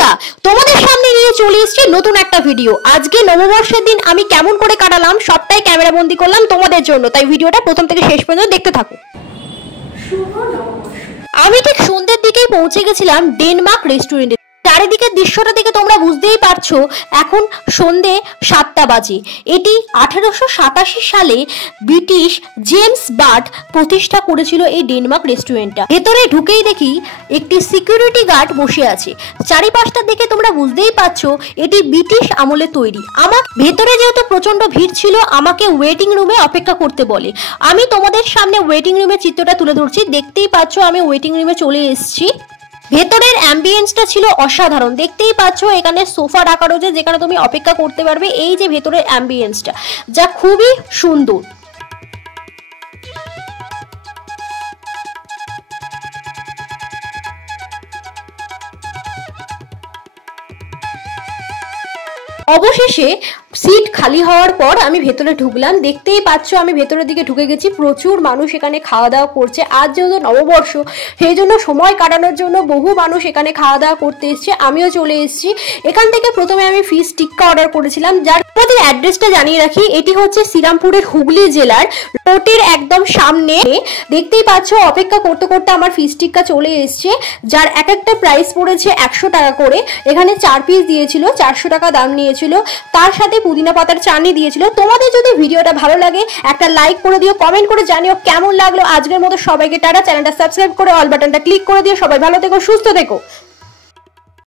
বন্ধুরা তোমাদের সামনে নিয়ে চলে এসেছি নতুন একটা ভিডিও। আজকে নববর্ষের দিন আমি কেমন করে কাটালাম সবটাই ক্যামেরা বন্দি করলাম তোমাদের জন্য, তাই ভিডিওটা প্রথম থেকে শেষ পর্যন্ত দেখতে থাকো। আমি ঠিক সন্ধ্যের দিকেই পৌঁছে গেছিলাম ডেনমার্ক রেস্টুরেন্টে। চারিদিকের দৃশ্যটা দেখে তোমরা বুঝতেই পারছো এখন সন্ধে 7টা বাজে। এটি 1887 সালে ব্রিটিশ জেমস বার্ট প্রতিষ্ঠা করেছিল এই ডেনমার্ক রেস্টুরেন্টটা। ভেতরে ঢুকেই দেখি একটি সিকিউরিটি গার্ড বসে আছে। চারিপাশটা দেখে তোমরা বুঝতেই পারছো এটি ব্রিটিশ আমলে তৈরি। আমার ভেতরে যেহেতু প্রচন্ড ভিড় ছিল আমাকে ওয়েটিং রুমে অপেক্ষা করতে বলে। আমি তোমাদের সামনে ওয়েটিং রুমের চিত্রটা তুলে ধরছি। দেখতেই পাচ্ছ আমি ওয়েটিং রুমে চলে এসেছি। ভেতরের অ্যাম্বিয়েন্সটা ছিল অসাধারণ। দেখতেই পাচ্ছ এখানে সোফা রাখা রয়েছে যেখানে তুমি অপেক্ষা করতে পারবে। এই যে ভেতরের অ্যাম্বিয়েন্সটা যা খুবই সুন্দর। অবশেষে সিট খালি হওয়ার পর আমি ভেতরে ঢুকলাম। দেখতেই পাচ্ছ আমি ভেতরের দিকে ঢুকে গেছি। প্রচুর মানুষ এখানে খাওয়া দাওয়া করছে। আজ যেহেতু নববর্ষ সেই জন্য সময় কাটানোর জন্য বহু মানুষ এখানে খাওয়া দাওয়া করতে এসছে। আমিও চলে এসেছি। এখান থেকে প্রথমে আমি ফিশ টিক্কা অর্ডার করেছিলাম। যার আমাদের অ্যাড্রেসটা জানিয়ে রাখি, এটি হচ্ছে শ্রীরামপুরের হুগলি জেলার রোডের একদম সামনে। দেখতেই পাচ্ছ অপেক্ষা করতে করতে আমার ফিশ টিক্কা চলে এসছে, যার এক একটা প্রাইস পড়েছে 100 টাকা করে। এখানে 4 পিস দিয়েছিল, 400 টাকা দাম নিয়েছিল। তার সাথে পুদিনা পাতার চাটনি দিয়েছিল। তোমাদের যদি ভিডিওটা ভালো লাগে একটা লাইক করে দিও, কমেন্ট করে জানিও কেমন লাগলো। আজকের মতো সবাইকে টাটা। চ্যানেলটা সাবস্ক্রাইব করে অল বাটনটা ক্লিক করে দিও। সবাই ভালো থেকো, সুস্থ থেকো।